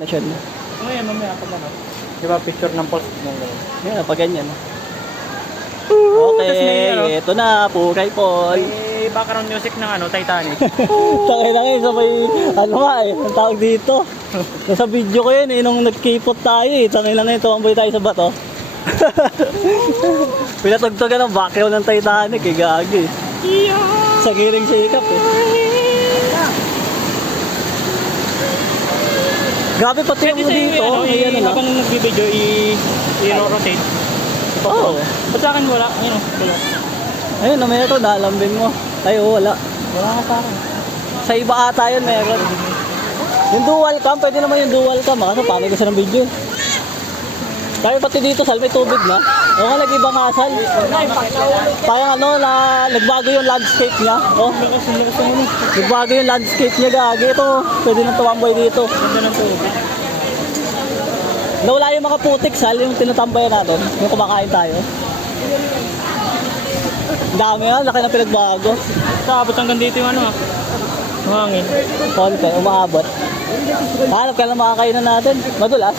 Nasyon. Ngayon, mamaya ako lang. Di ba picture ng pulse mo? Yan, pag ganyan. Tas may ano? Okay, ito na, Puray Paul. May background music ng ano, Titanic. Takay na kayo sa may, ano nga eh, ang tawag dito. Nasa video ko yun eh, nung nag-K-pop tayo eh. Takay lang ngayon, tumambay tayo sa bato. Pinatugtugan ng background ng Titanic eh, gagi. Sa giring sikap eh. Grabe pati Pwede mo sa'yo dito. ano, Ayan na. habang nagbibideo, i-rotate. Oo. Ba't sa akin wala? Ayun o. Ayun na meron, nalambing mo. Tayo wala. Wala ka sa akin. Sa iba ata yun meron. Yung dual cam, pwede naman yung dual cam. Kaso pamay ko sa ng video. Kaya pati dito, Sal, may tubig na. O nga, nag-ibang asal. Parang ano, nagbago yung landscape niya. Oh, nagbago yung landscape niya, gagi. Ito, pwede nang tumambay dito. Ganda ng tubig. Nawala yung mga putik, Sal, yung tinatambayan natin. Yung kumakain tayo. Ang dami nga, laki na pinagbago. Tapos hanggang dito yung ano ah. Yung hangin. Konti, umaabot. Hanap ka na makakainan natin. Madulas.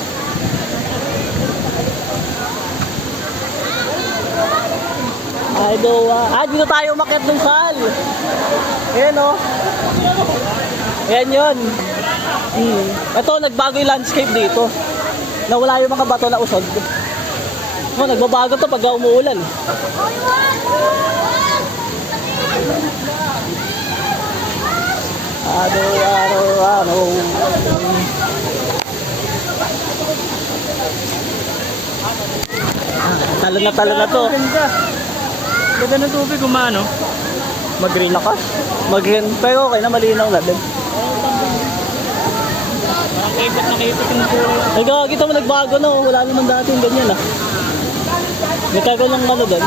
Ay, dowa. Dito tayo umakyat ng Sal. Ayan o. Ayan yun. Ito, nagbago yung landscape dito. Nawala yung mga bato na usod. Oh, nagbabago to pag umuulan. Talo na to. Ganda. Ganda ng tubig, umano. Mag-green lakas. Mag-green. Pero okay na, malinaw na din. Parang kipot na kipot yung kulay. Ay, gagawin mo nagbago na. Wala naman dati yung ganyan ah. Nagkagawa ng ano din.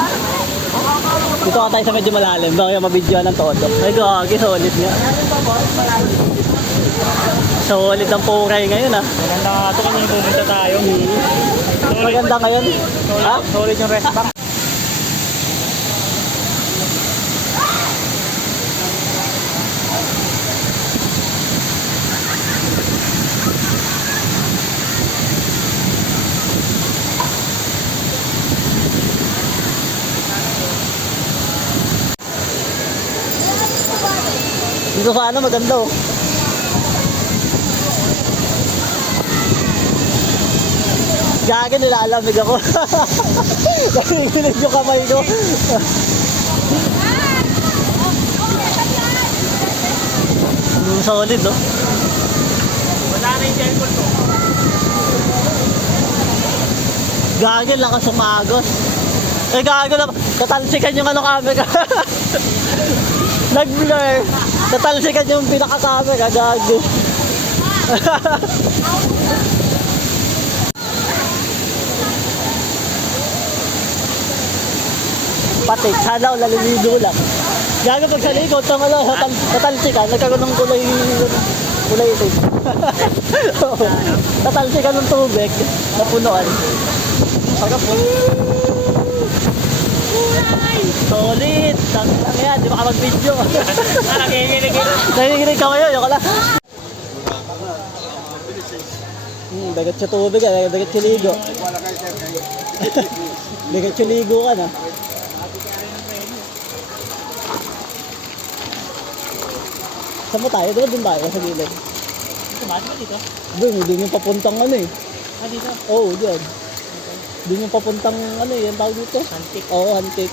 Dito ka tayo sa medyo malalim. Baka yung mabidyoan ng todo. Ay, gagawin. Solid nga. Solid ang Puray ngayon ah. Maganda nga ito kung pumunta tayo. Maganda ngayon. Ha? Solid yung rest bank. Dito sa ano maganda oh. Gagawin nilalamig ako. Nanginginig yung kamay ko. Solid no? Wala na yung cellphone ko. Gagawin lakas umagos. Eh gagawin na. Tatalsikan yung ano camera. Nag-blur. Tatalsikan yung pinaka-camera. Gagawin. Pati, sana lalilido lang. Gago pag sa likod, tama lang, tatalsikan, nagkaroon ng kulay ito. Tatalsikan ng tubig, napunuan. Pagka po. Solid! Lang yan, di ba ka mag-video? Nakikinig ka ngayon, yung ka lang. Dagat sa tubig, dagat sa ligo. Dagat sa ligo ka na. Saan mo tayo? Doon tayo sa gilid. Tumaas ba dito? Doon yung papuntang ano eh. Dito? Oo, dyan. Doon yung papuntang ano eh, yung tawag dito. Antik. Oo, antik.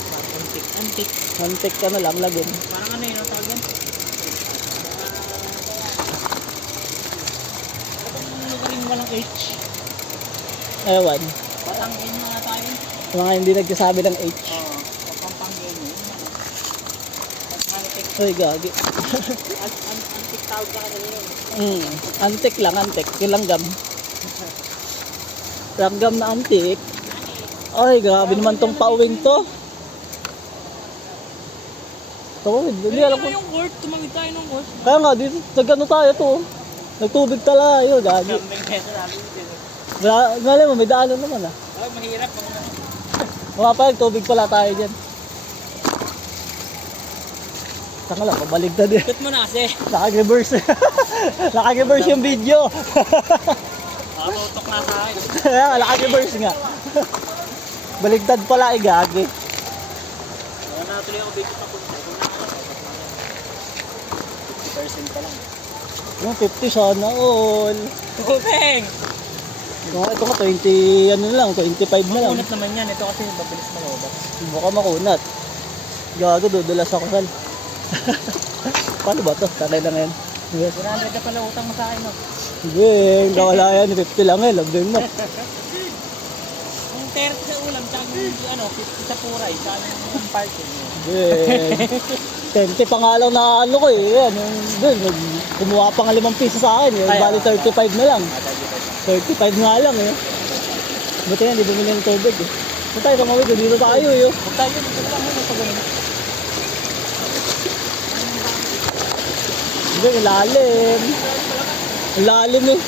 Antik. Antik ka na lang, lagin. Parang ano yun, ang tawag yan? Parang lugar yung walang H. Ewan. Patangin mga tayo. Mga hindi nagsasabi ng H. Oo. Papampangin yun. Uy, gagi. Antik tawag ka kanina yun. Antik lang, antik. Yung langgam. Langgam na antik. Ay, grabe naman tong pauwing to. Tawid, hindi alam ko. yung word, tumawid tayo ng word. Kaya nga, dito, nagano tayo to. Nagtubig tayo, gagi. Wala mo, may daanan naman ah. Ay, mahirap. Mga pa, tubig pala tayo dyan. Saka lang, pabalik na din. Ikot mo na kasi. Naka-reverse. Naka-reverse yung video. Nakatutok na sa akin. Naka-reverse nga. Baligtad pala, gagi. Kaya natuloy ako bigit ako. 50% pa lang. Yung 50 sana all. Beng! Ito ka 20, ano lang, 25 na lang. Makunat naman yan. Ito kasi mabilis malobat. Baka makunat. Gago, dudulas ako sal. Paano ba to? Tatay lang yan. Yes. 100 ka pala utang mo sa akin, no? Sige, kawala yan. 50 lang eh. Love mo. Yung 30 sa ulam, tsaka yung 50 sa puray, tsaka yung parking. Sige. 20 pa nga lang na ano ko eh. Yan, yung, dun, kumuha pa nga 5 piso sa akin. Yung bali 35 na lang. 35 nga lang eh. Buti nga, di bumili ng tubig eh. Saan tayo kamawid? Dito tayo eh. Huwag tayo, dito lang muna sa ganun. Hindi, ilalim. Ilalim eh.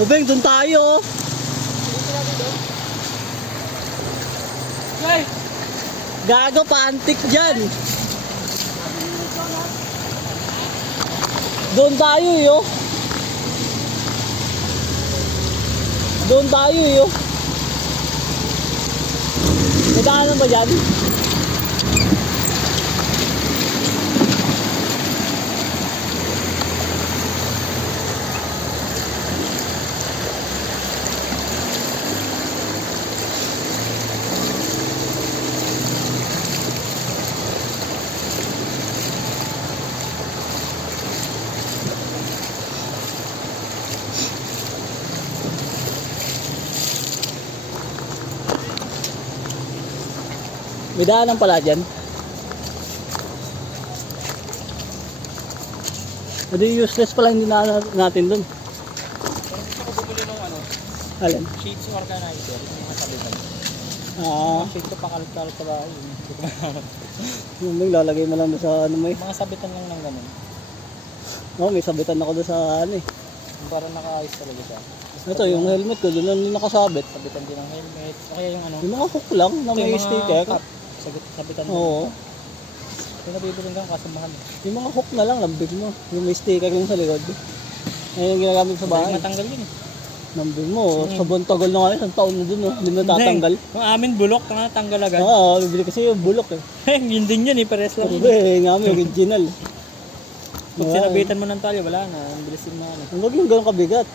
Ubeng, dun tayo. Hey! Gago pa antik dyan. Doon tayo yo. Doon tayo yo. May daanan ba dyan? May daanan pala dyan. Hindi useless pala hindi na natin dun. Pero gusto ko bumili ng Alin? sheets organizer, yung mga sabitan. Ah, Sheet ko pakalat-kalat sa bahay. yung may lalagay mo lang doon sa ano may. Mga sabitan lang ng ganun. Oh, may sabitan ako doon sa ano eh. Yung parang nakaayos talaga siya. Ito yung helmet ko doon na nakasabit. Sabitan din ng helmet. O kaya yung Yung mga hook lang na may sticker. cap. Sabitan din. Oo. Yung nabibiling kang kasamahan. Yung mga hook na lang lambig mo. Yung may sticker yung sa likod. Ayun yung ginagamit sa bahay. Matanggal yun eh. Lambig mo. Sabon tagal na nga isang taon na dun. Hindi mo tatanggal. Yung amin bulok, tanggal agad. Oo, bibili kasi yung bulok eh. Yun din yun eh, pares lang yun. Hindi, nga may original. Pag sinabitan mo ng talyo, wala na. Ang bilisin mo ano. Huwag yung gano'ng kabigat.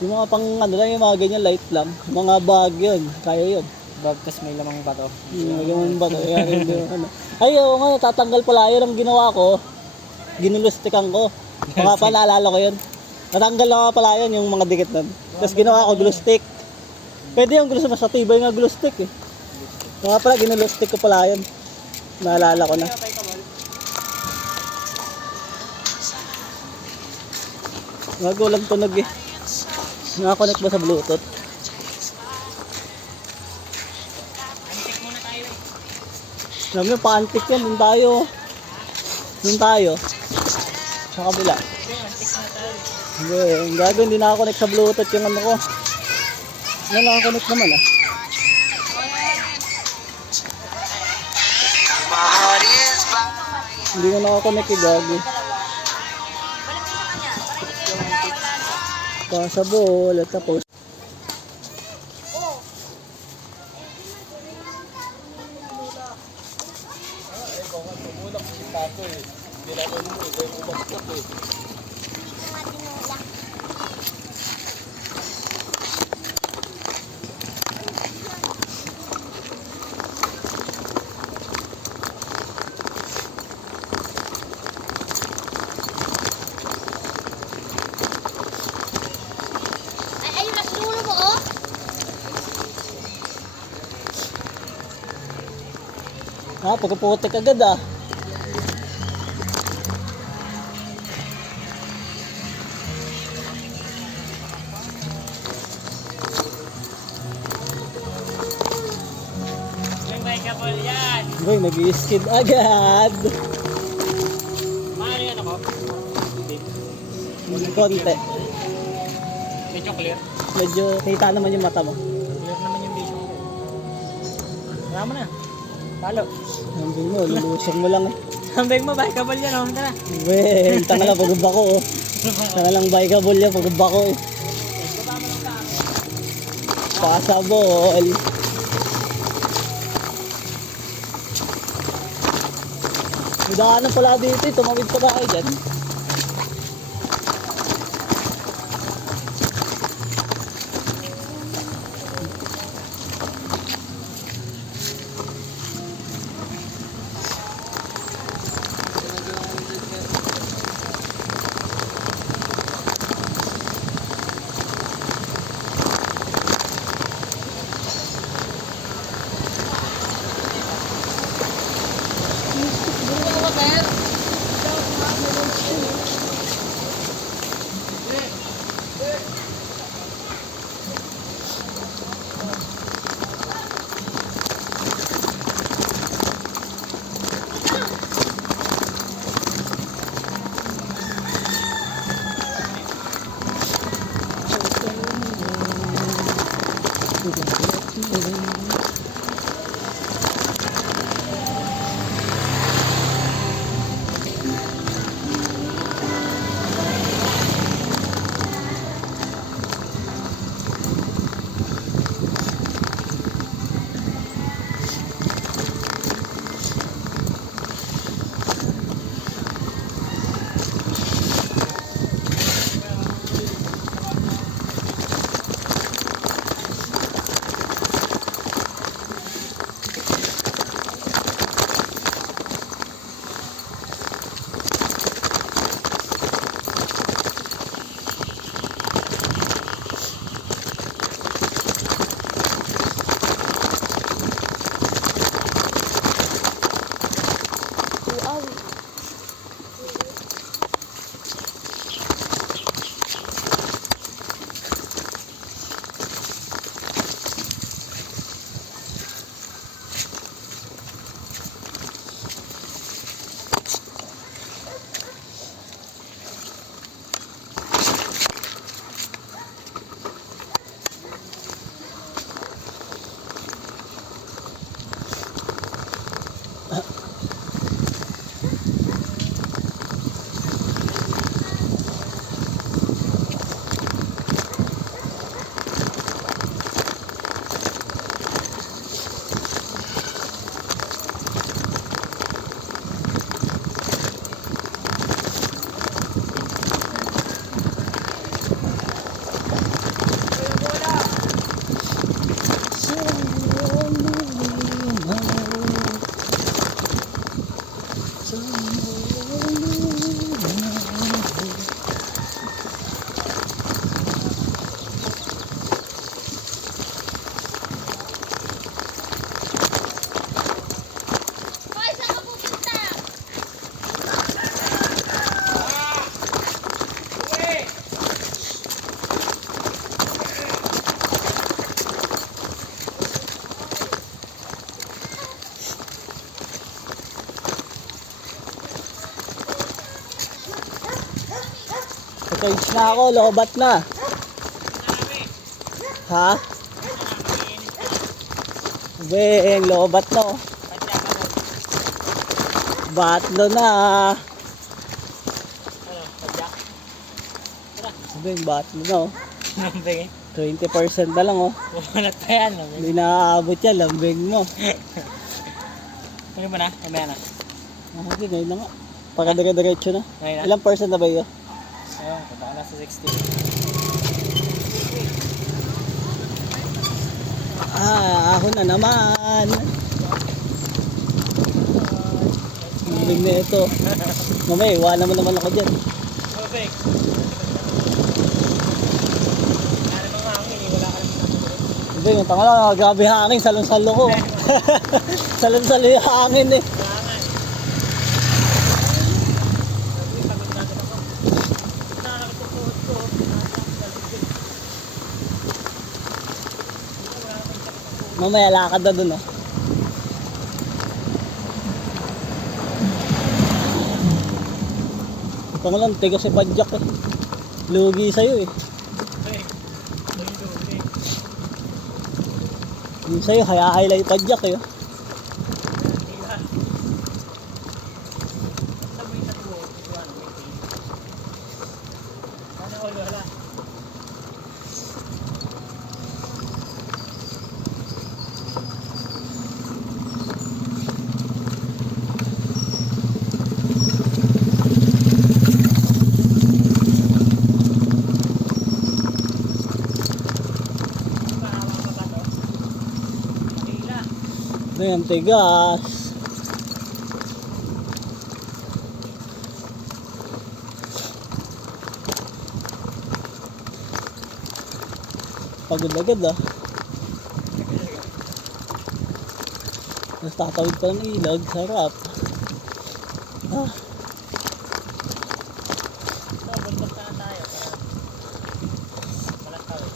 Yung mga pang ano lang, yung mga ganyan light lang. Mga bag yun, kaya yun. Bag, tas may lamang bato. Yung ba ano. Ay, oo nga, tatanggal pala yun ang ginawa ko. Ginulustikan ko. Baka pa naalala ko yun. Natanggal na nga pala yun yung mga dikit nun. Tapos ginawa ko glue stick. Pwede yung glue stick, mas matibay nga glue stick eh. Baka pala ginulustick ko pala yun. Naalala ko na. Nagulang tunog eh. Nakakonect ba sa Bluetooth? Antik muna tayo. Alam nyo, pa-antik yan. Doon tayo. Doon tayo. Sa kabila. Okay, antik muna tayo. Hindi, ang gago, hindi nakakonect sa Bluetooth yung ano ko. Ano, nakakonect naman ah. Hindi ko nakakonect yung gago. Pasabol at tapos. Ay, mas dulo mo, oh. Ah, pagkaputik agad ah. Yung may kabol yan. Boy, nag-i-skid agad. Maano yan ako? Konti. Medyo clear. Medyo kita naman yung mata mo. Clear naman yung vision ko. Wala mo na. Palo. Lambing mo, lulusong mo lang eh. Sambeng mo, bike kabal yan, oh. Tara. Weh, tanga lang pagod ako oh. Tanga lang bikeable yan, pagod ako eh. Pasabol. May daanan pala dito eh, tumawid pa ba kayo dyan? Hoy, saan ka pupunta? Patays na ako, lobat na. Ha? Beng, lobat no. Batlo na. Beng, batlo na oh. Sambeng 20% na lang oh. Bumanat pa yan, no? Hindi naaabot yan, lambing mo. Ano mo na? Mamaya na. Hindi, ngayon na nga. Pagkadiretso na. Ngayon na? Ilang percent na ba yun? Ayun, punta ka na sa 60. Ako na naman. Lambing na ito. Mamaya, iwanan mo naman ako dyan. Sambeng. Ano mga hangin, wala ka naman natulog. Hindi, yung tanga lang, grabe hangin, salon-salo ko. Salon-salo yung hangin eh. Mamaya lakad na dun oh. Tanga lang, tigas si Padjak eh. Lugi sa'yo eh. Yung sa'yo, haya-highlight Padjak eh. Ayan, tigas. Pagod agad ah. Tapos tatawid pa ng ilag, sarap. Ah, Ito, bundok na tayo. Walang tawid.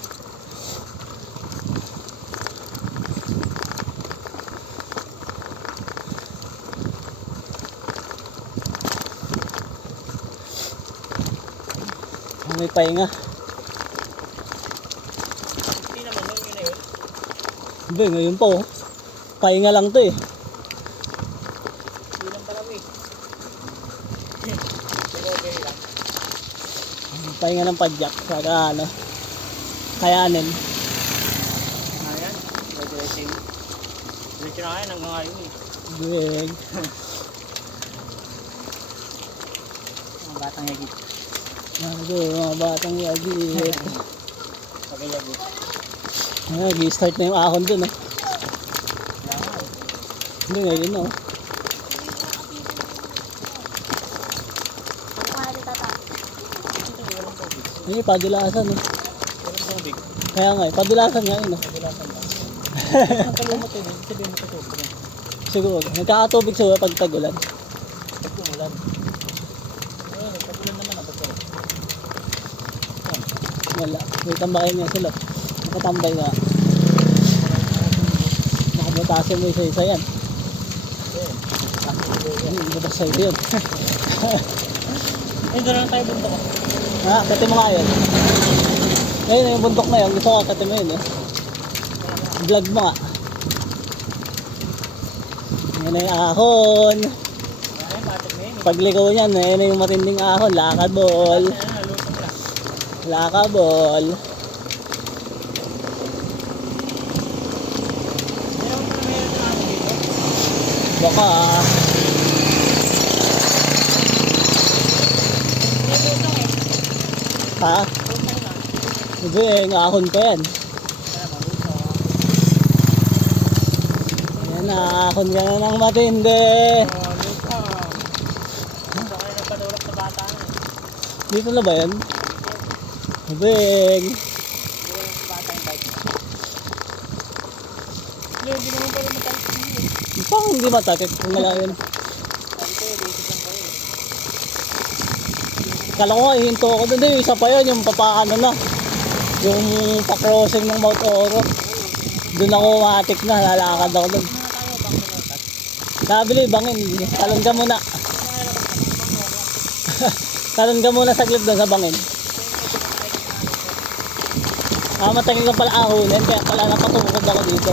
may pahinga. Hindi naman nun, yun na yun. Hindi, ngayon pa oh. Pahinga lang to eh. Hindi lang pala eh. Okay lang. Pahinga ng padyak. Saka ano, kayanin. Ayan. Diretso na kaya hanggang ngayon eh. Big. Mga batang yagit. Nago, mga batang yagit. Pagay yagit. Ayan, nag-start na yung ahon dun oh. Hindi, ngayon oh. Ano kaya ni tata? Walang tubig. Ay, padulasan oh. Walang tubig. Kaya nga, padulasan nga yun oh. Pagulasan ba? Ang kalumot yun eh. Sabihin mo sa tubig yan. Siguro, nagkakatubig siguro pag tagulan. Pag umulan. Ayun, nagpagulan naman ang pagkaw. Wala, may tambakin nga sila. Nakatambay nga. Nakabutasin mo isa-isa yan. Butas sa'yo yun. Ay, doon lang tayo bundok ko. Ha, kati mo nga yun. Ngayon, yung bundok na yun. Gusto ko kati mo yun eh. Vlog mo nga. Yan na yung ahon. Ay, matik na yun. Pagligaw niyan, yan na yung matinding ahon. Lakabol. Ayan, lusong lang. Lakabol. Meron mo na meron na ako dito. Baka. May butong eh. Ha? Butong na. Hindi, yung ahon pa yan. Kaya mabutong. Yan, ahon ka na ng matindi. Oh, lutong. Gusto kayo nagpadurot sa bata na eh. Dito na ba yan? Big. Hindi yung bata yung bike. Hindi naman pala matalit yun eh. Parang hindi matakit kung wala yun. Sabi ko eh, basic lang kayo eh. Kala ko nga, ihinto ako doon. Yung isa pa yun, yung papaano na. Yung pa-crossing ng Mount Oro. Doon ako matik na, lalakad ako doon. Mga tayo, bang nanotat. Nabili, bangin. Talon ka muna. Talon ka muna saglit doon sa bangin. Matagal ka pala ahonin, kaya pala napatukod ako dito.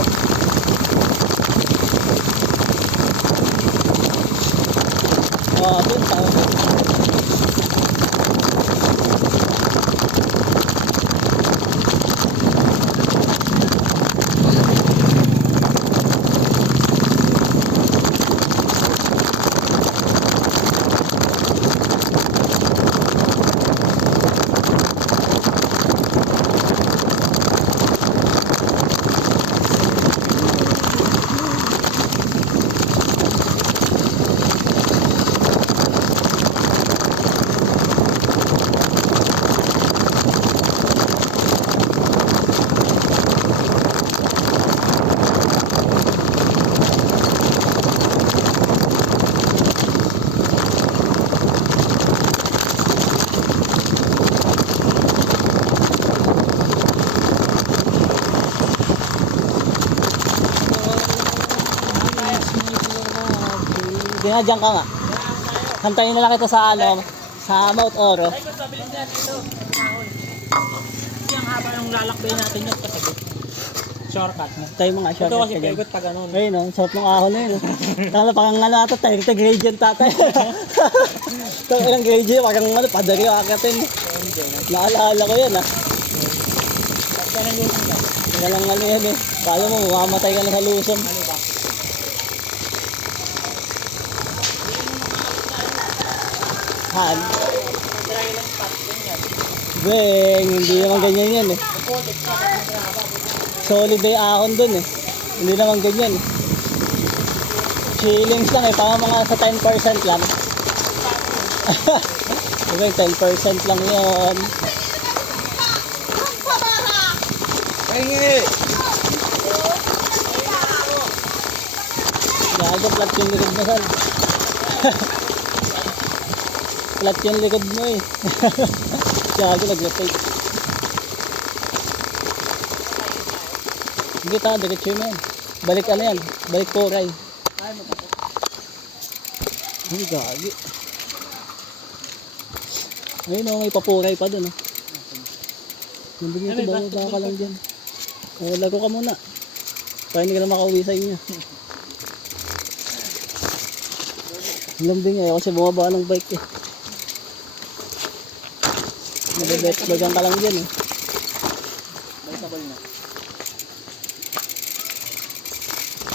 Doon tayo. Dinadyan ka nga. Hantayin na lang kita sa ano, sa Mount Oro. Ay, kung pabilis natin ito. Kahon. Kasi ang haba yung lalakbayin natin yun kasi shortcut. Tayo mga Ito shortcut kasi ka dyan. paigot pa ganun. Ayun no, sarap ng ahon na yun. Tala parang ano ata, gradient tatay. Ito ilang gradient, parang ano, padari yung akatin. Naalala ko yan ah. Pag ka nang lusong ka. Kaya lang ano yan eh. Kala mo, mamamatay ka na sa lusong. Ano ba? Han, Dry lang spot din yan. beng, hindi naman ganyan yan eh. Puputik ka kasi magraba. Solid na yung ahon dun eh. Hindi naman ganyan eh. Shillings lang eh, pang mga sa 10% lang. Okay, 10% lang yun. Gago, flat yung likod mo, Sal. Flat yung likod mo eh. Gago, nag-rotate. Hindi ta, diretso mo yan. Balik ano yan, balik Poray. Ay, gagi. Ayun o, may papuray pa dun o. Nandun ito, baka ka lang dyan. O, lago ka muna. Para hindi ka na makauwi sa inyo. Lambing eh, kasi bumaba ng bike eh. Nabibet-bagan ka lang dyan eh. Baitable na.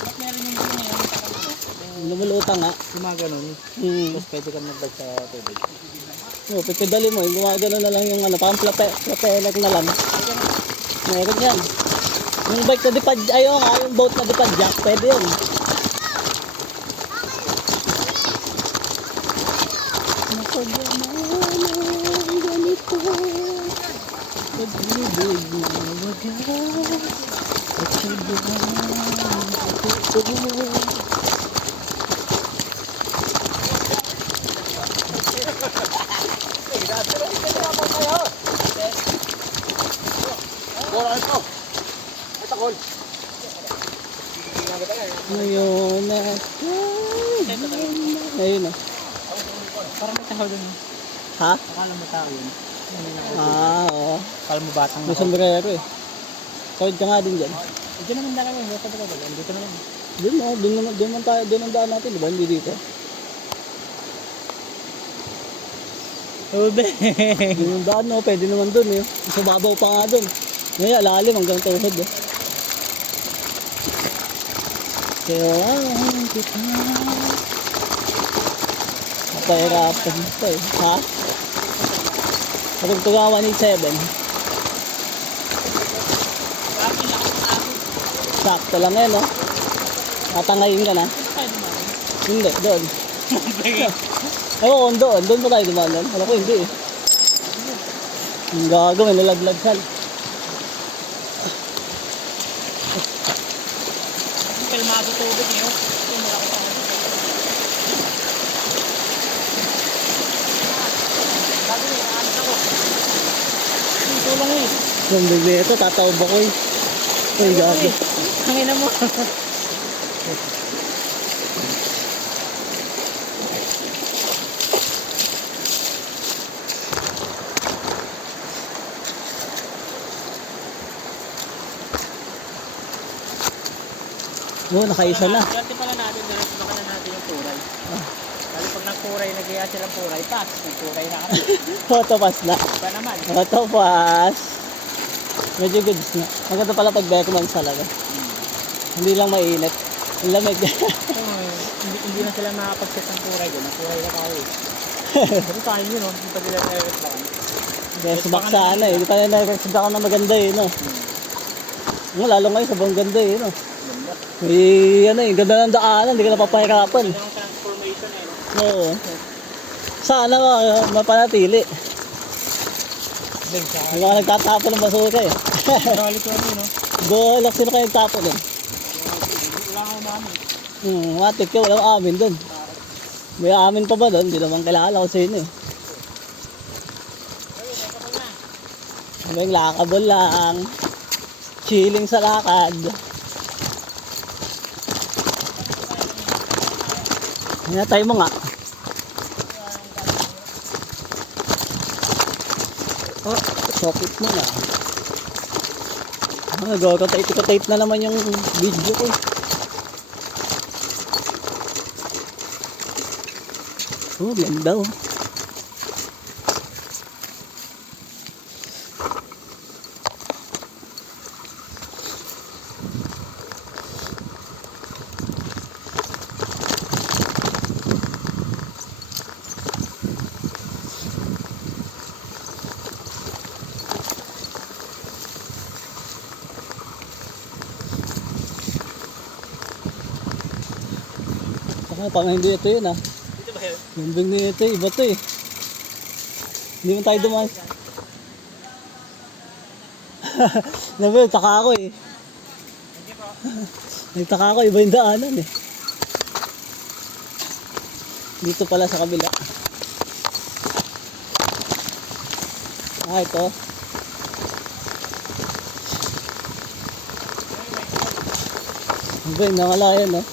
Ba't meron yung gano'n yun? Lumulutang nga. Gumaganon. Tapos pwede ka mag-bike sa tubig. O, pipidali mo, gumagano na lang yung ano, parang plapelag na lang. Meron yan. Yung bike na dipad, ayun nga, yung boat na dipad jack, pwede yun. Ngayon na. Ayun na. Parang may tao dun. Ha? Akala mo tao yun. Oo. Akala mo batang May sombrero eh. Tawid ka nga din dyan. Diyan naman na kami. Basta ba ba? Dito naman. Doon naman tayo, doon ang daan natin, di ba? Hindi dito. Ube. Doon ang daan, no? Pwede naman doon eh. Sa babaw pa nga doon. Ngayon, lalim hanggang tuhod eh. Kaya, kita. Napahirapan ito eh. Ha? Kapag tuga 187. Sakto lang yan, no? Tatangayin ka na. Hindi, doon. Ewan ko doon. Doon pa tayo dumanan. Alam ko hindi eh. Ang gago, may nalaglag sal. Kalmado tubig niyo. Tulong eh. Yung bigla ito, tatawag ako eh. Ay, gago. Hangin mo. Oo, nakaisa na. Dati pala natin, diretso baka na natin yung puray. Lalo pag nagpuray, nag-iya silang puray, pass. Nagpuray na kami. Photopass na. Iba naman. Photopass. Medyo goods na. Maganda pala pag Beckmans talaga. Hindi lang mainit. Ang lamig. Hindi na sila makapag-set ng puray doon. Nagpuray na tayo. Pero tayo yun, no? Hindi pa nila na-reklamo. Yes, back sana eh. Hindi pa na nag-record ako na maganda eh, no? Lalo ngayon, sobrang ganda eh, no? May, ano eh, ganda ng daanan, hindi ka napapahirapan. Ganda ng transformation eh, no? Oo. Sana mapanatili. Deng, sa Hindi ka nagtatapon ng basura eh. galit ko ano, no? Golok, sino kayo nagtapon eh? Wala nga namin. Matik ka, walang amin doon. May amin pa ba doon? Hindi naman kilala ko sino eh. May lakabol lang. Chilling sa lakad. Hinatay mo nga. Oh, socket mo na. Nag-rotate na naman yung video ko. Oh, ganda oh. Pang hindi ito yun ah. Dito ba yun? Lumbing na ito, iba to eh. Hindi mo tayo dumaan. Nabi, taka ako eh. Hindi po. Nagtaka ako, iba yung daanan eh. Dito pala sa kabila. Ah, ito. Nabi, nakalayan no.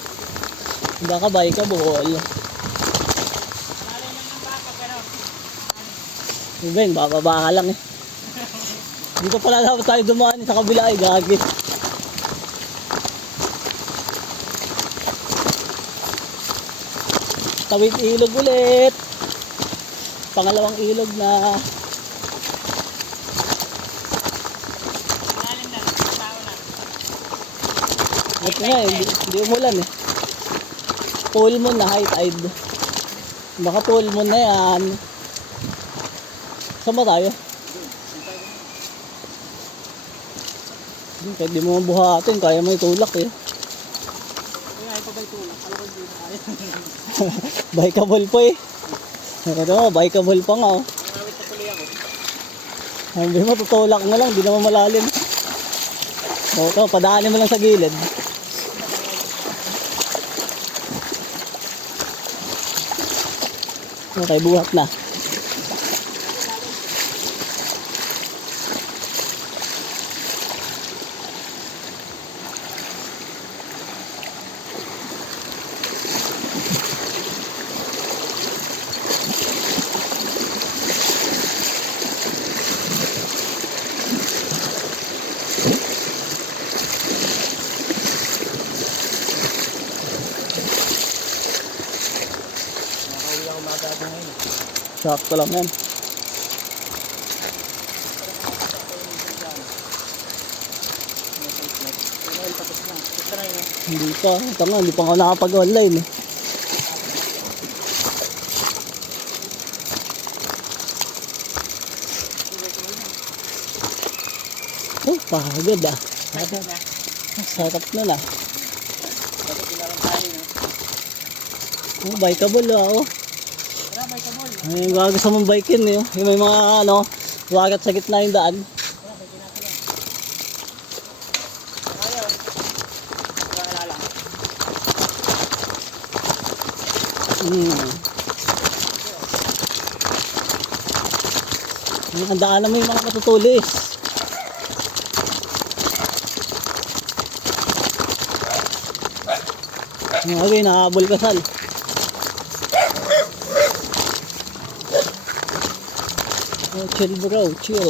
Hindi ka bay ka, buhol. Malay lang ng baka pero. Nabi, bababa ka lang eh. Dito pala dapat tayo dumaan sa kabila ay gagi. Tawid ilog ulit. Pangalawang ilog na. Malalim na. Tao na. Ito nga eh, hindi umulan eh. Full moon na, high tide. Baka full moon na yan. Saan ba tayo? Pwede mo buhatin, kaya mo itulak eh. Ay, ay pa ba ito? Alam ko hindi na kaya. Bikeable po eh. Ito mo, bikeable pa nga oh. Nangawit na tuloy ako. Sabi mo, tutulak mo lang, di naman malalim. O ito, padaanin mo lang sa gilid. Okay, buhat na. Nakauwi ako magaga ngayon. Sakto lang yan. Well, tapos na. Gusto na yun. Hindi pa. Ito nga, hindi pa ako nakapag-online eh. Oh, pagod ah. Sarap na. Sarap na na. Dapat pinalang tayo na. Oh, bikeable ah. Oh. Tara, may kabol. Ay, gago sa mong bike yun eh. Yung may mga ano, wagat sa gitna yung daan. Tara, may natin yan. Ayaw. Wala lang. Ang daan naman yung mga matutulis. Okay, nakahabol ka sal. Oh, chill bro, chill.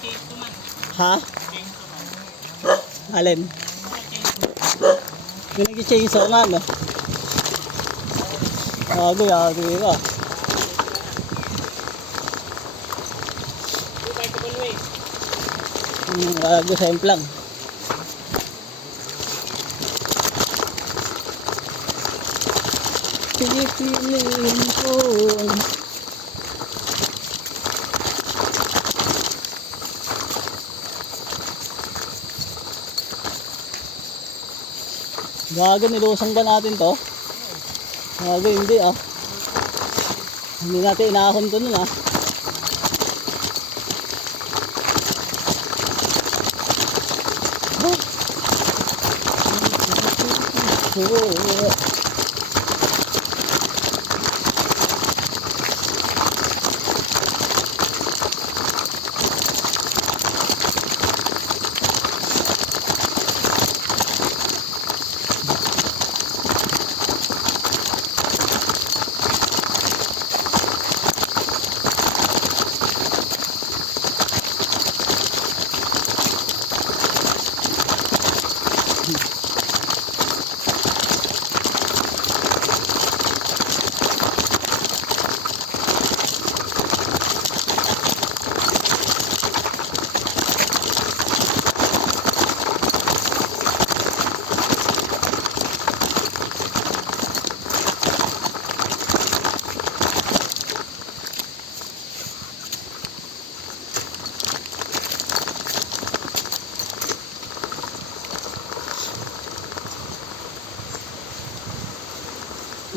Chainsaw man. Ha? Chainsaw man. Alin? Yung nag-chainsaw nga no? Agay ka. Di ba kabol way? Gago sa implang. Pinipiling ko. Gago, nilusang ba natin to? Gago, hindi ah. Hindi natin inahon to nun ah. Oh.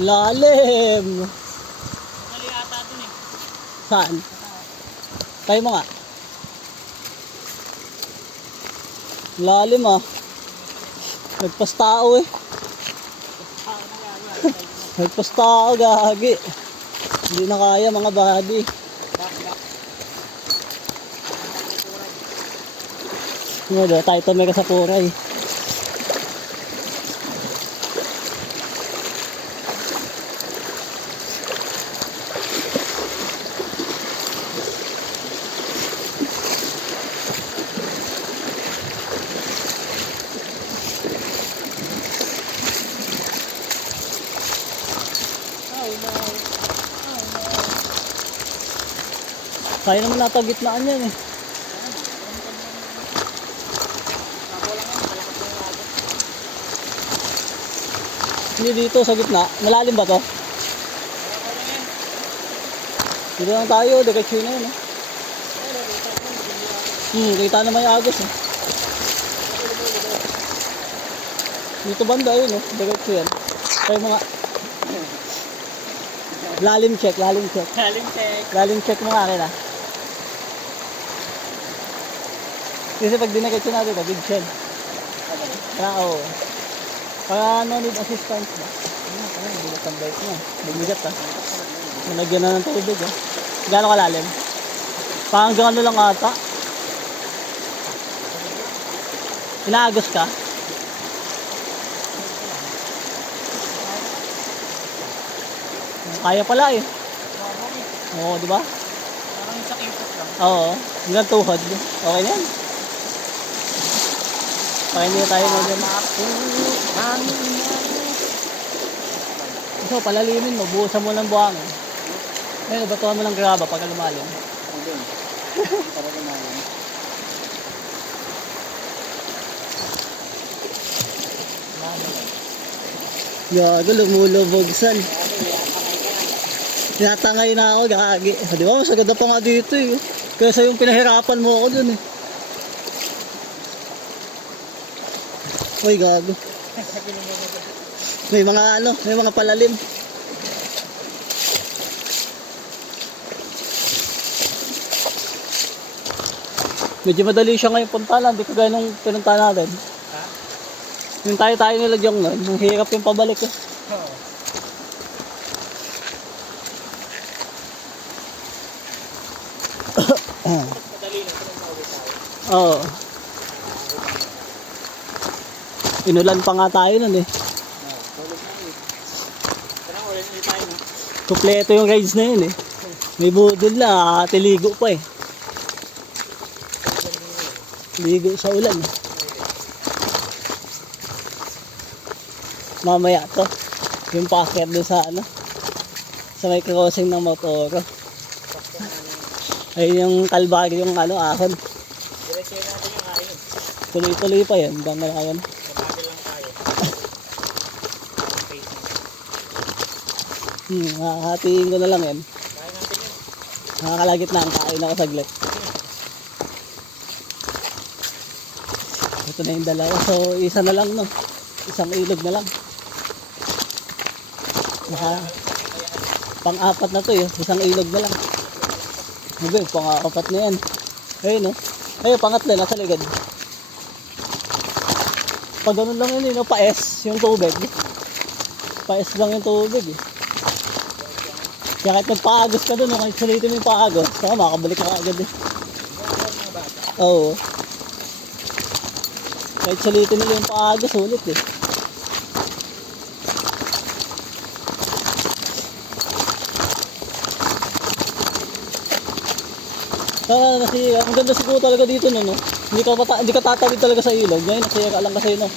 Lalim. Mali ata dun eh. Saan? Tayo mo nga. Lalim ah. Nagpas tao eh. Nagpas tao, gagi. Hindi na kaya mga body. Ano daw, tayo tumira sa kuray. Kaya naman napagitnaan yan eh. Hindi dito sa gitna. Malalim ba to? Dito lang tayo. Diretso na yun eh. Kita naman yung agos eh. Dito banda yun eh. Diretso yan. Tayo mga... Lalim check, lalim check. Galing check. Lalim check mga akin ah. Kasi pag dinakitso natin, big shed. Oo. Para no need assistance ba? Bigat ang bike niya. Bigat ah. Nalagyan na ng tubig ah. Gano'ng kalalim? Parang gano'n lang ata. Inaagos ka? Kaya pala eh. Oo, di ba? Parang sa campus lang. Oo. Hanggang tuhod. Okay na yan. Okay, hindi tayo mo dyan. So, palalimin mo. Buhusan mo ng buhangin. Ayun, batuhan mo ng graba pagka lumalim. Gago, lumulubogsan. Tinatangay na ako, gagi. Di ba, mas agad pa nga dito eh. Kaysa yung pinahirapan mo ako dun eh. Uy, gago. May mga ano, may mga palalim. Medyo madali siya ngayon puntahan, hindi kagaya nung pinunta natin. Ha? Yung tayo nilagyong nun, yung hirap yung pabalik eh. Oo. Madali lang. Kung mauwi tayo. Oo. Inulan pa nga tayo nun eh. Tulog na eh. Parang ulit ulit tayo no? Kompleto yung rides na yun eh. May budol na, tiligo pa eh. Ligo sa ulan eh. Mamaya to, yung packet doon sa ano, sa may crossing ng Motoro. Ayun yung kalbari yung ano, ahon. Diretso natin yung kain. Tuloy-tuloy pa yan, hanggang malayan. Mabagal lang tayo. Hahatiin ko na lang yan. Kain natin yun. Nakakalagit na ang kain ako saglit. Ito na yung dalawa, so isa na lang no. Isang ilog na lang. Pang-apat na to yun, isang ilog na lang. Hindi, pang-apat na yan. Ayun no. Ayun, pangatlo, nasa ligad. Pag ganun lang yun, no, pa-S yung tubig. Pa-S lang yung tubig eh. Kaya kahit nagpaagos ka doon, no, kahit sulitin mo yung paagos, saka makakabalik ka agad eh. Oo. Kahit sulitin nila yung paagos, ulit eh. Ang ganda siguro talaga dito no. Hindi ka tatawid talaga sa ilog. Ngayon nasira lang kasi no.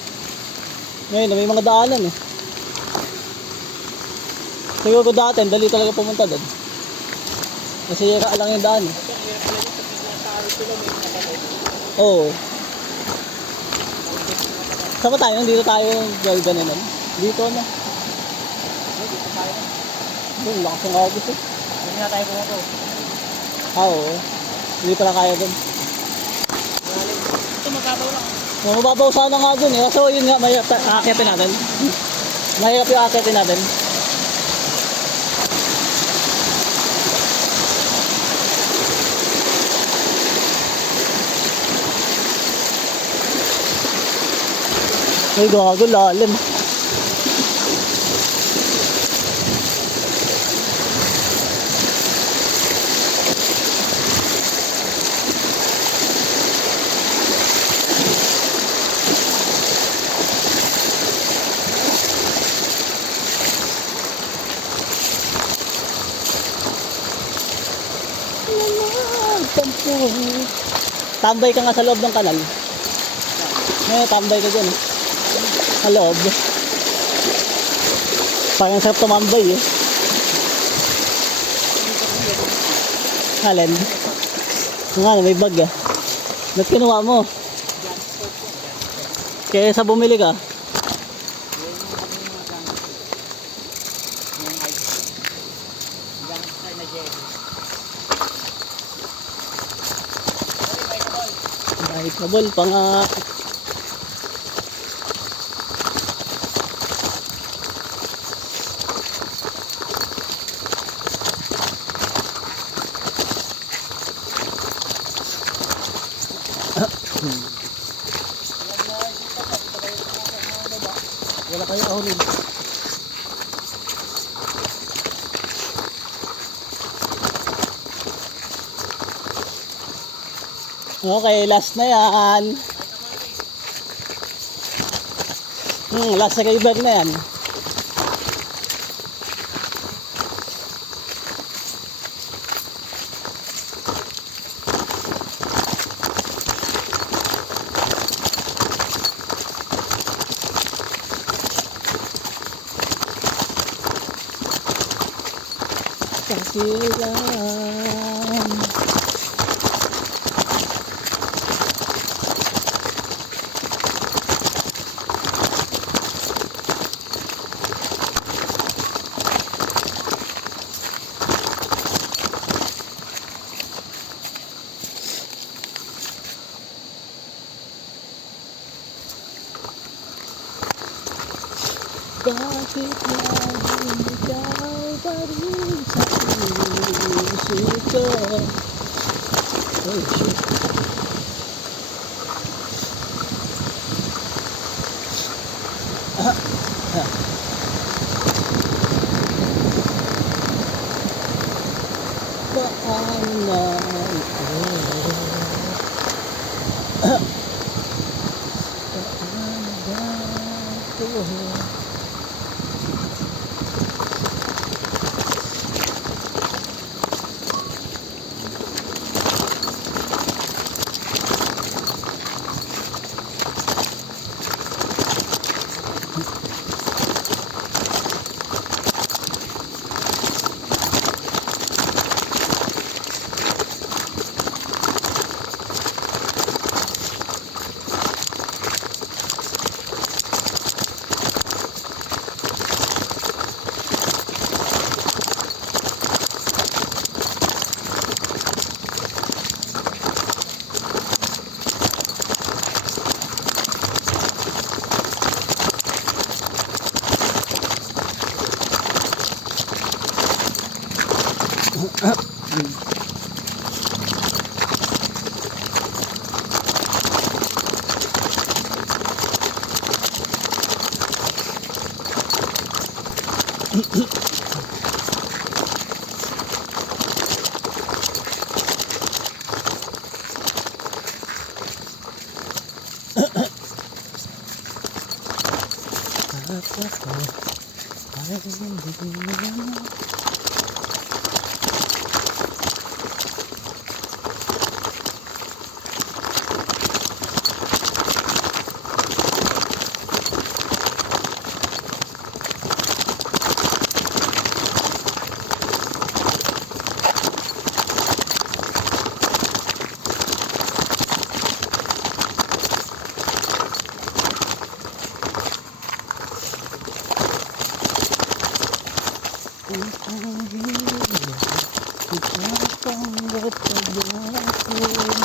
Ngayon may mga daanan eh. Siguro dati dali talaga pumunta doon. Nasira lang yung daan eh. Oo. Saan ba tayo? Dito tayo gano'n. Dito na. Dito tayo. Doon, lakas ng agos eh. Hindi na tayo pumunta. Oo. Hindi pala kaya doon. Ito mababaw lang. Mababaw sana nga doon eh. So yun nga, mahirap aakitin natin. Mahirap yung aakitin natin. Ay, gago, lalim. Tambay ka nga sa loob ng kanal. Ngayon, tambay ka dyan. Sa loob. Parang sarap tumambay eh. Alin? Nga, may bag ah. Ba't kinuha mo? Kaya sa bumili ka? Ball pa nga. Wala kayo ahulin. Okay, last na yan. Last na river na yan. Kasilan. Bakit laging ikaw pa rin sa puso ko? Oh shit. Paano na ito? Paano ba ito?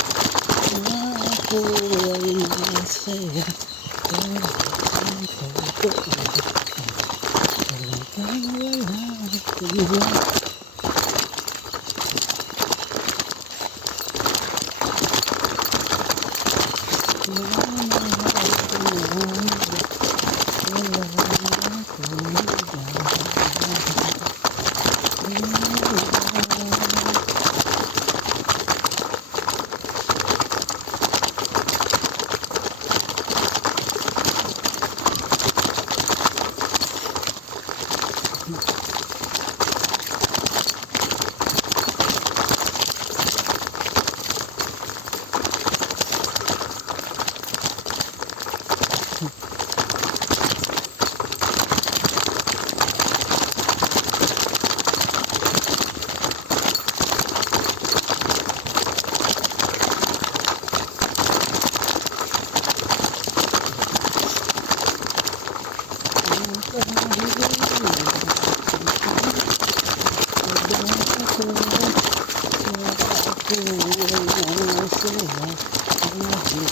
May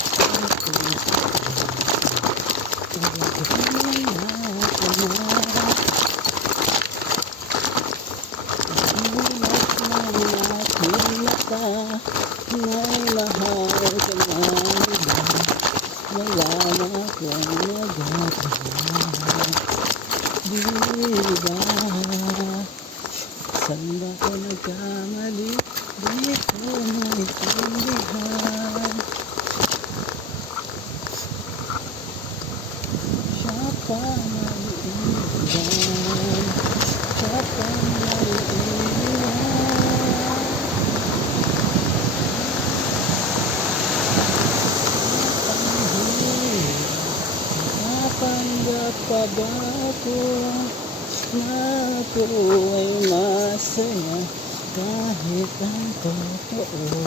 mahal ka na iba, wala na akong magagawa. Di ba, saan ba ko nagkamali? Di ko maintindihan. Siya pa maiiwan, siya pa maiiwan. Napanggap pa ba ko na ako ay masaya kahit ang totoo?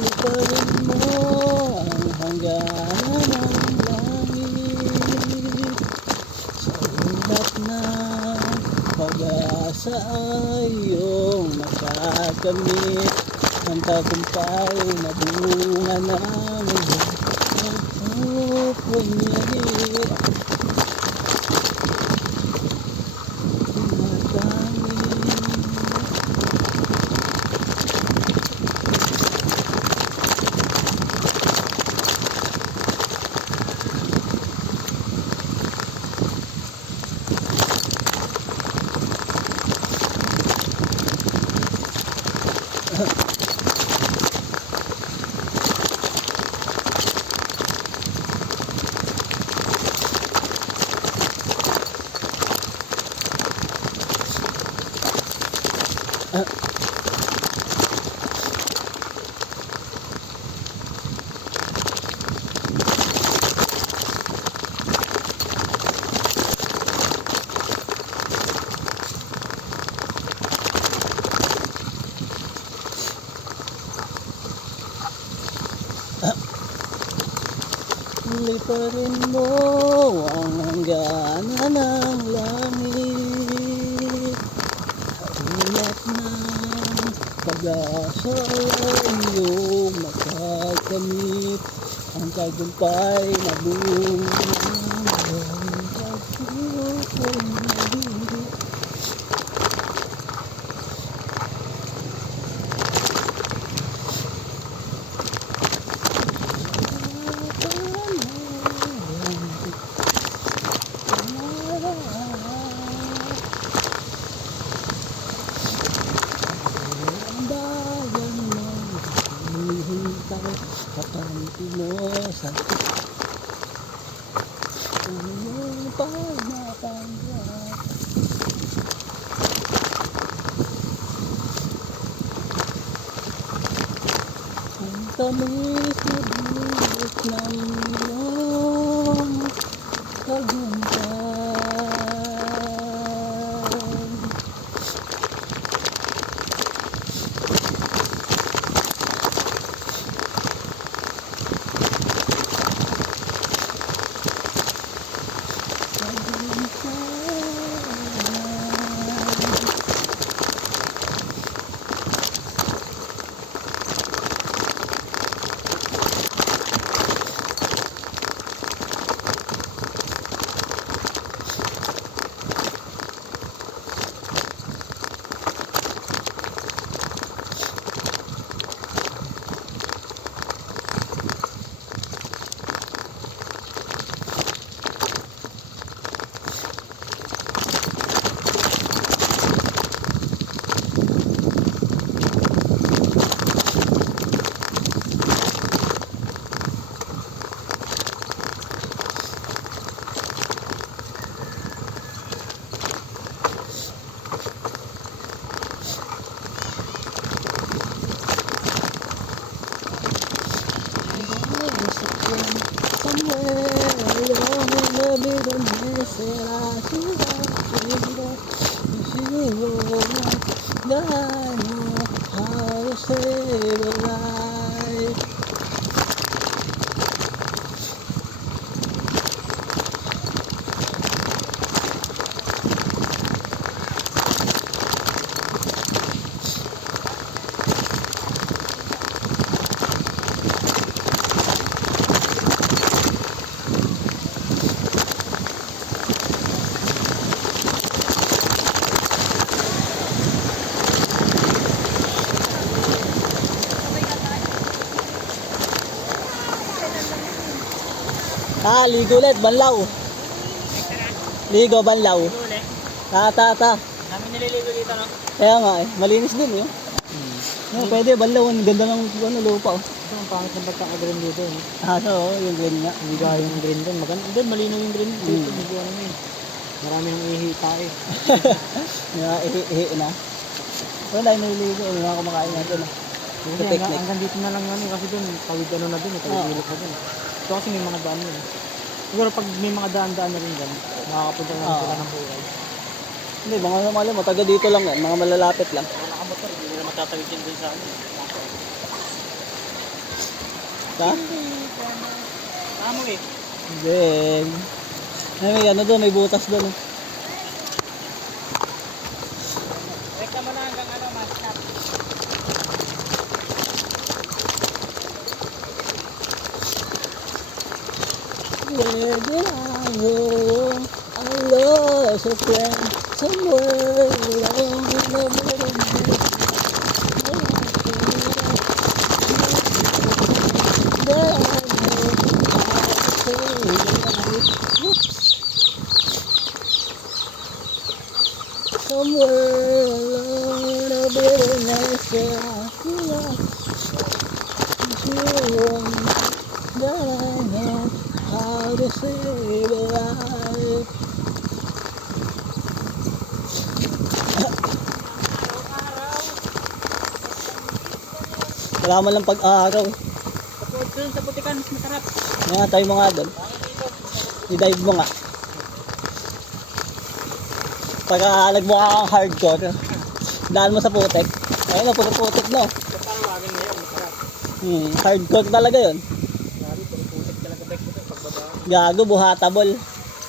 Iparin mo ang hangganan ng langit. Sa ulap ng pag-asa ay iyong makakamit. Ang tagumpay na bunga ng pagpupunyari. Liparin mo ang hangganan ng langit. Sa ulap ng pag-asa ay iyong makakamit. Ang tagumpay na bunga ng pagpupunyari. Ang bayan mo, hihintay, Santinosa. Ang pagmapanggap. Ang tamis na buhok ng iyong tagumpay. Ligo ulit, banlaw. Ligo, banlaw. Ulit. Ta. Namin nililigo dito, no? Kaya nga eh, malinis din eh. No, pwede, banlaw. Ang ganda ng lupa oh. Ito ang pangit ng pagkaka-green dito, no? So, yung green nga. Hindi gaya yung green doon. Maganda doon, malinaw yung green dito. Hindi ano yun. Marami ng ihi tayo. Ihi na. Wala, nililigo. May mga kumakain natin ah. Kasi hanggang dito na lang namin kasi doon, tawid ano na doon, tawid ilot na doon. Ito kasi may mga daan yun. Siguro pag may mga daan-daan na rin dyan, makakapunta na sila ng buhay. Hindi, mga namali mo, taga dito lang yan, mga malalapit lang. Mga nakamotor, hindi nila matatawid yun doon sa amin. Ha? Tamo eh. Then, may ano doon, may butas doon. Rekta mo na hanggang ano, mas-stop. Where did I go? I lost a friend somewhere along the middle. Somewhere along the wilderness, I feel like someone that I know how to save a life. Wala man lang pag-araw. Tapos doon sa putikan, mas masarap. Nga tayo mga doon. I-dive mo nga. Pagka nagmukha kang hardcore, daan mo sa putek. Ayun na, puro putek no. Ito parang wagin ngayon, masarap. Hardcore talaga yun. Grabe, puro putik talaga tayo dito pagbaba. Gago, buhatable.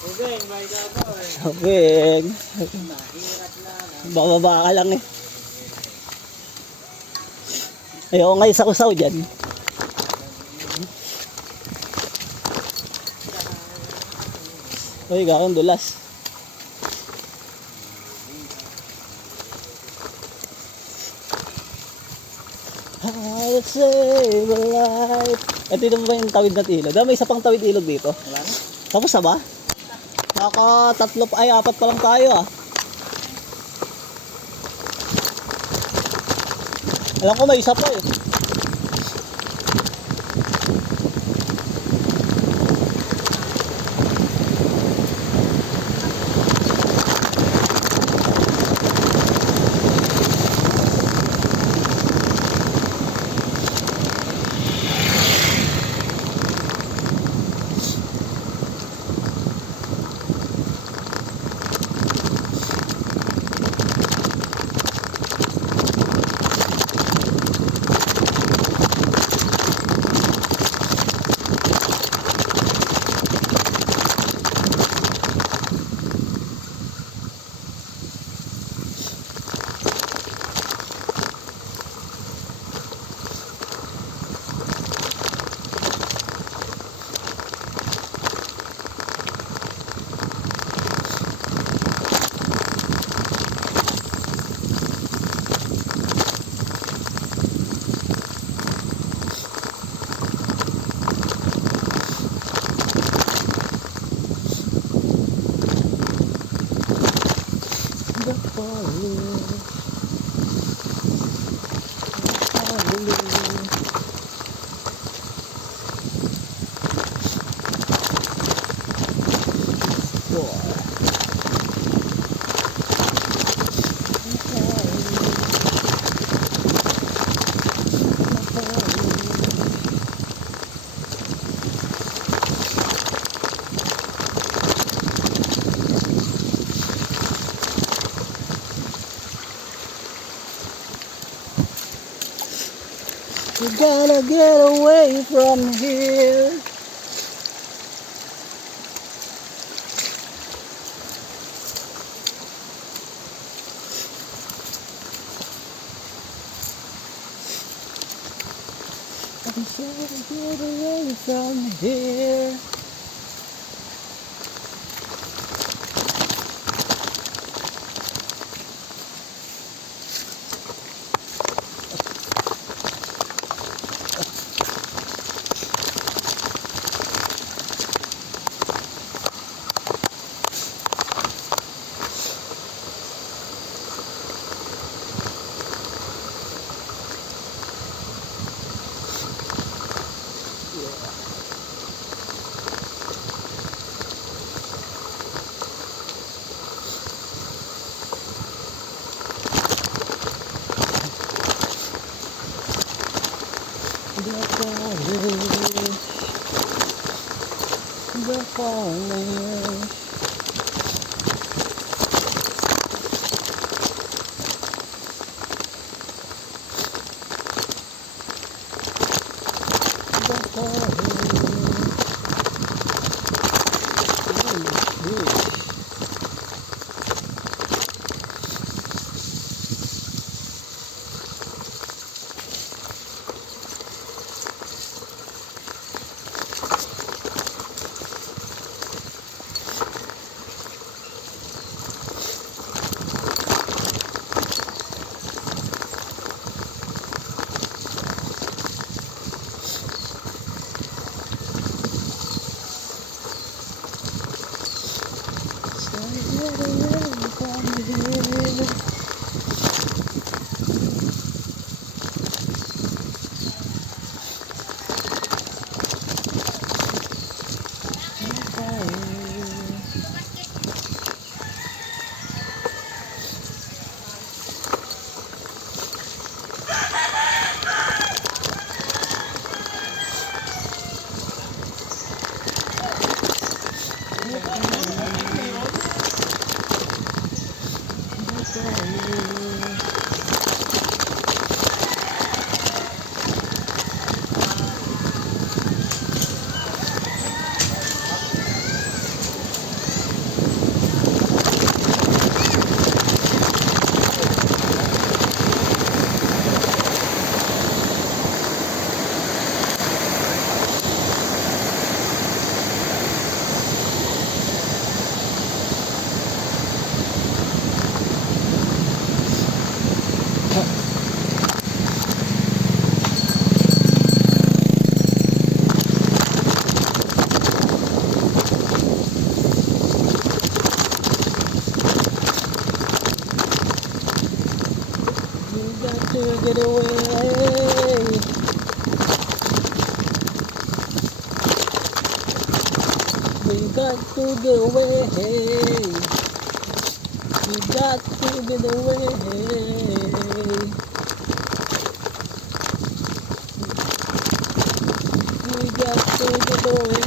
Okay, may gago eh. Okay. Mahirap na. Bababa ka lang eh. Ayoko nga isa usaw dyan. Uy, gawang dulas. I'll save a life. Ito dito ba yung tawid na ilog? May isa pang tawid ilog dito. Wala na? Tapos na ba? Tatlo pa, ay apat pa lang tayo ah. Alam ko may isa pa eh. gotta get away from here. I'm trying to get away from here. The falling. Get away. We got to get away. We got to get away. We got to get away. We got to get away.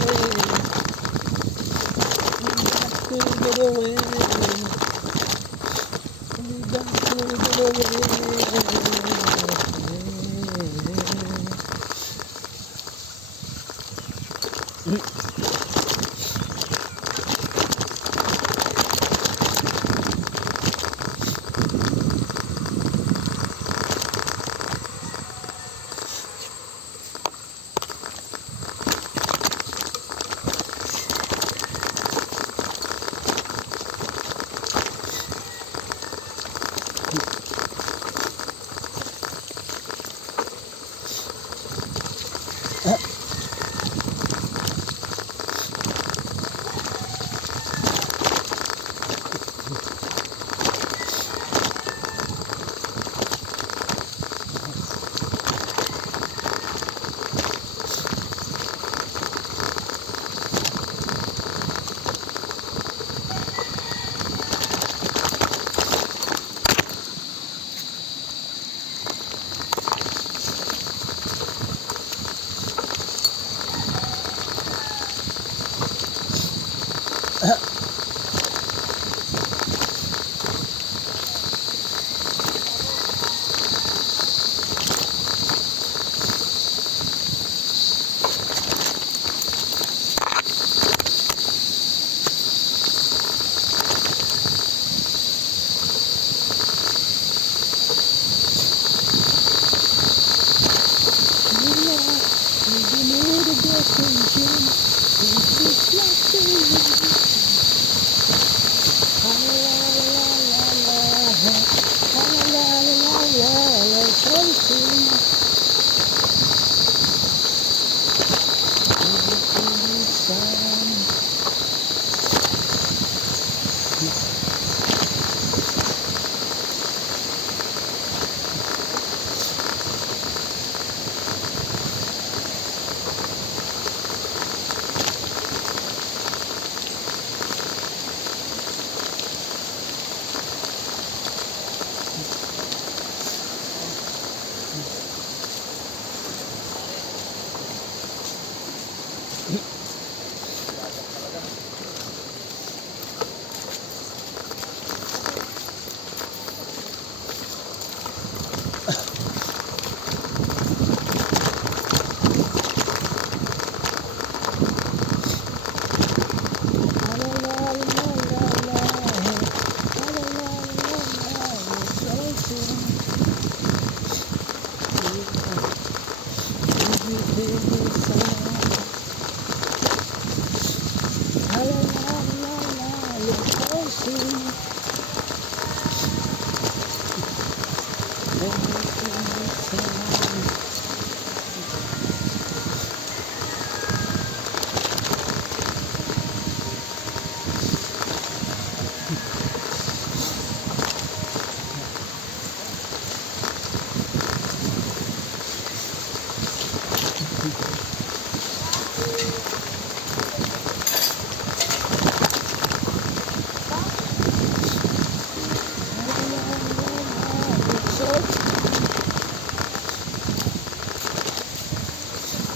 We got to get away.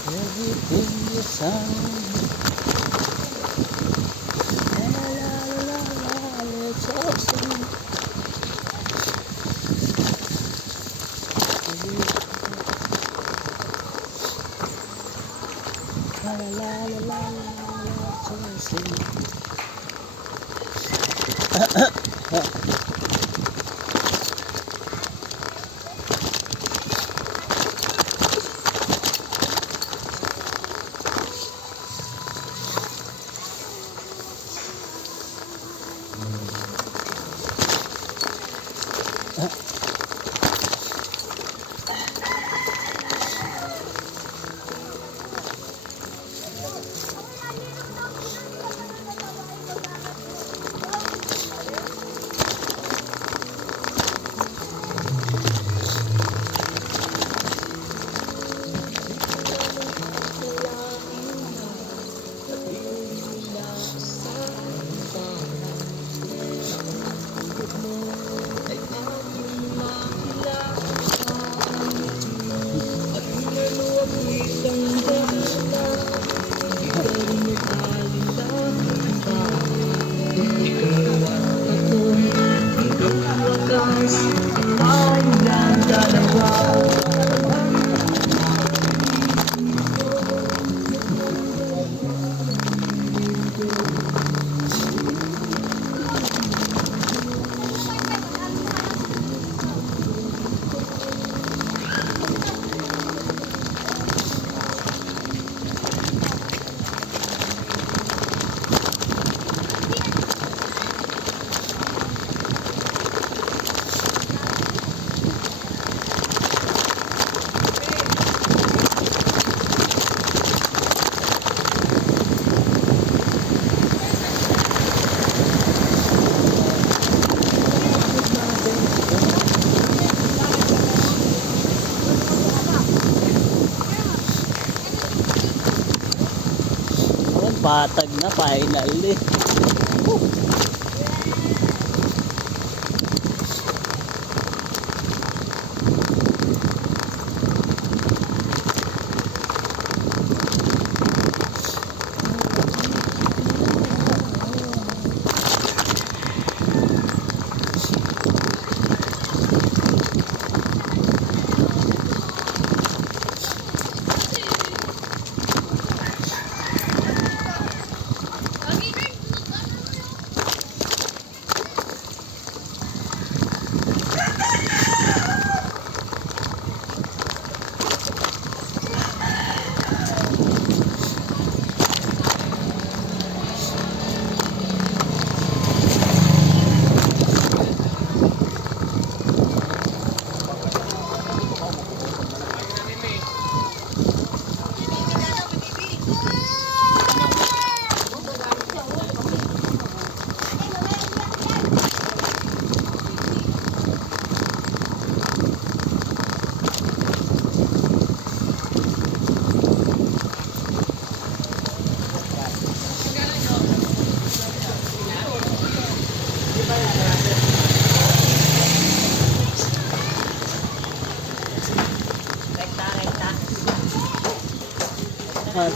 Everything you sound. La la la la, let's all sing. La la la la la, let's all sing. Patag na, finally.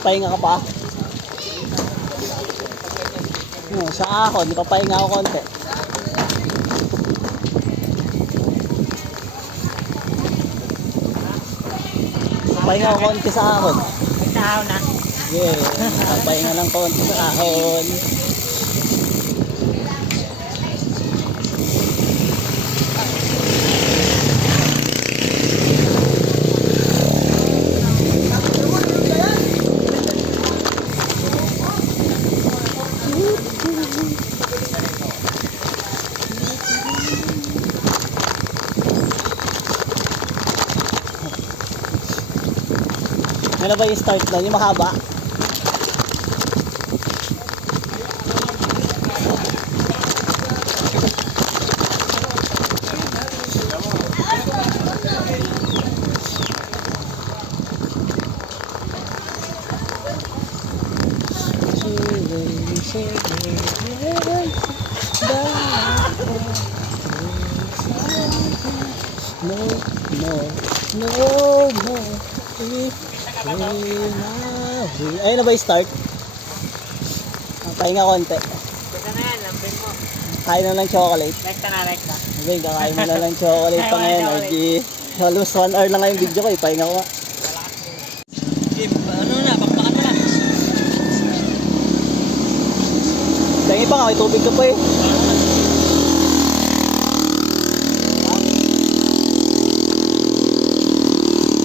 Pahinga ka pa. Sa ahon, papahinga ako konti. Papahinga ako konti sa ahon. Nagtahaw na. Yeah, papahinga lang konti sa ahon. Ano ba yung start doon? Yung mahaba? No, no, no, no. Ayun na ba yung start? Pahinga konti. Ito na yan, lambing mo. Kain na lang chocolate. Rekta na, rekta. Okay, kakain mo na lang chocolate pa ngayon. RG. Almost 1 hour lang nga yung video ko. Pahinga ko nga. Jim, ano na, pakpakan mo na. Tangi pa nga, may tubig ka pa eh.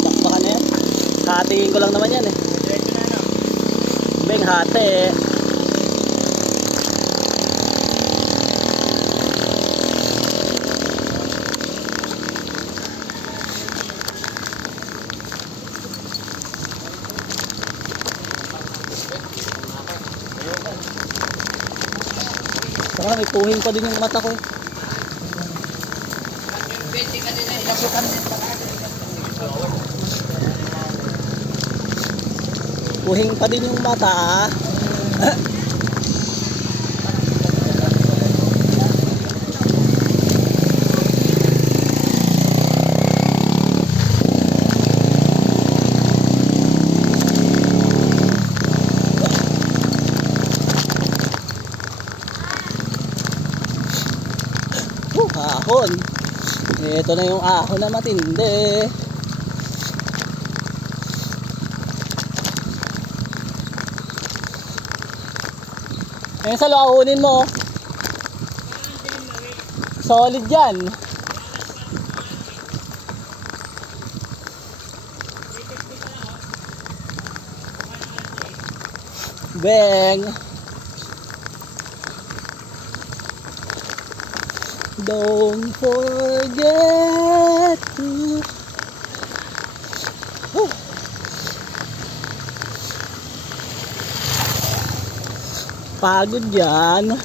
Bakbakan na yan. Hatiin ko lang naman yan eh. Diretso na, ano? Beng, hati eh. Saka may puhin pa din yung mata ko eh. Puhing pa din yung mata ah. Ahon. Ito na yung ahon na matindi. Ayun sa launin mo. Solid yan. Bang. Don't forget to pagod yan.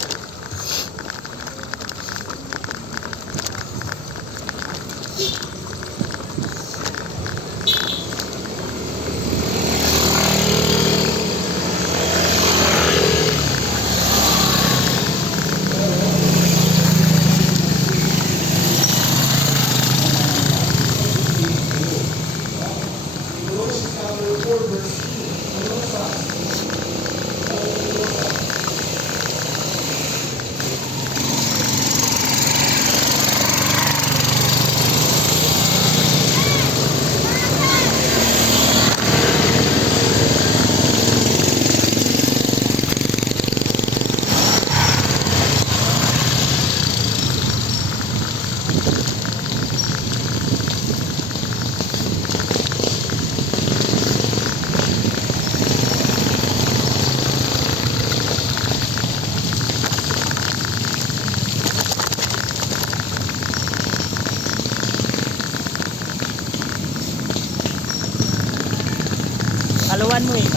Kaluan mo eh.